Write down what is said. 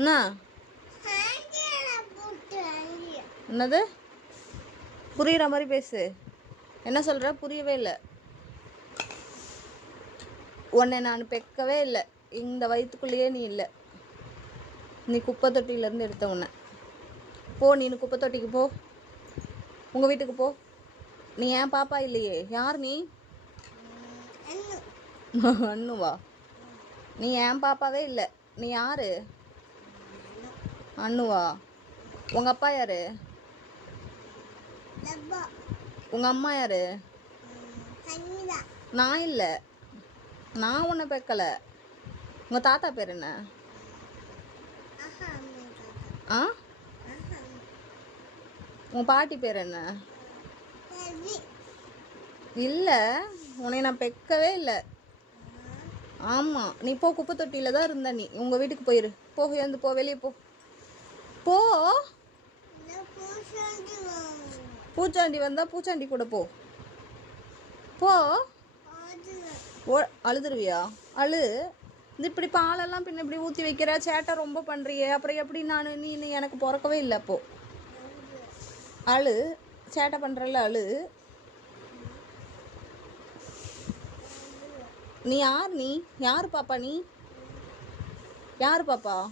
என்ன? என்னது? புரியுற மாதிரி பேசு. என்ன சொல்கிற புரியவே இல்லை. உன்னை நான் பெக்கவே இல்லை. இந்த வயிற்றுக்குள்ளேயே நீ இல்லை. நீ குப்பை தொட்டியிலேருந்து எடுத்த உன்னை. போ நீ குப்பை தொட்டிக்கு போ. உங்கள் வீட்டுக்கு போ. நீ ஏன் பாப்பா இல்லையே? யார் நீ? அண்ணுவா? நீ ஏன் பாப்பாவே இல்லை? நீ யாரு? அண்ணுவா? உங்கள் அப்பா யாரு? உங்கள் அம்மா யாரு? நான் இல்லை. நான் உன்னை பெக்கலை. உங்கள் தாத்தா பேர் என்ன? ஆ? உன் பாட்டி பேர் என்ன? இல்லை. உன்னை நான் பெக்கவே இல்லை. ஆமாம் நீ போ குப்பை தொட்டியில் தான் இருந்த நீ. உங்கள் வீட்டுக்கு போயிரு. போ எழுந்து போ. வெளியே போ போ பூச்சாண்டி வந்தால் பூச்சாண்டி கூட போ. போ. ஓ அழுதுருவியா? அழு. இது இப்படி பாலெல்லாம் பின்ன இப்படி ஊற்றி வைக்கிற சேட்டை ரொம்ப பண்ணுறியே அப்புறம் எப்படி நான் நீ எனக்கு பிறக்கவே இல்லை அப்போ. அழு. சேட்டை பண்ணுறல அழு. நீ யார் நீ? யார் பாப்பா நீ? யார் பாப்பா?